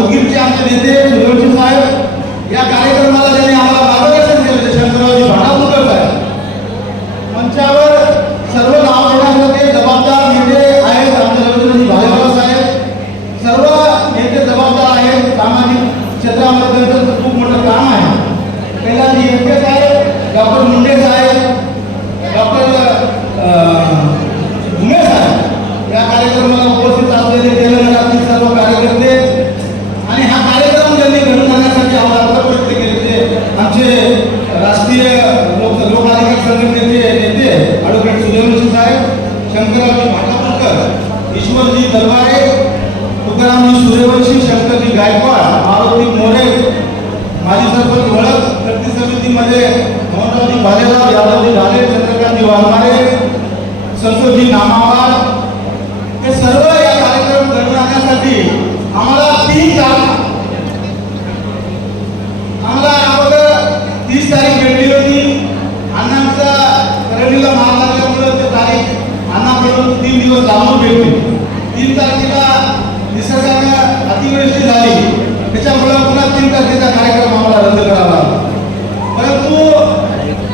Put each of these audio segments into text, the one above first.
उदगीरचे आमचे नेते सुरक्षित साहेब या कार्यक्रमाला त्यांनी आम्हाला मार्गदर्शन केलं ते शंकररावजी भाडापूरकर साहेब. मंचावर सर्व नाव घेण्यासाठी जबाबदार नेते आहेत आमचे रवींद्रजी भालेराव साहेब. सर्व नेते जबाबदार आहेत सामाजिक क्षेत्रामध्ये त्यांचं खूप मोठं काम आहे. पहिला जी एम साहेब डॉक्टर मुंडे साहेब संघटनेचे नेते ॲडव्होकेट सुलेवंशी साहेब शंकररावजी भाटापूरकर ईश्वरजी दलवारे तुकारामजी सूर्यवंशी शंकरजी गायकवाड. निसर्गाला अतिवृष्टी झाली. त्याच्यामुळे पुन्हा तीन तारखेचा कार्यक्रम आम्हाला रद्द करावा. परंतु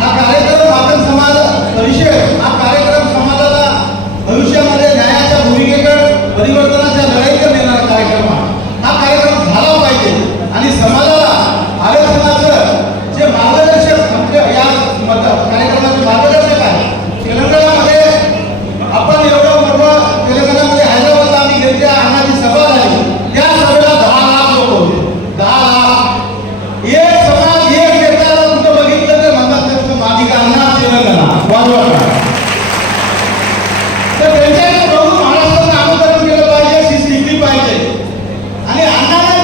हा कार्यक्रम आपण समाज विषय हा कार्यक्रम समाजाला भविष्यामध्ये न्यायाच्या भूमिकेकडे परिवर्तनाच्या लढाईकडे नेणारा कार्यक्रम आहे. அண்ணா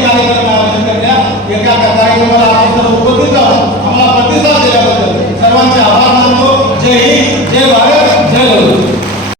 llevado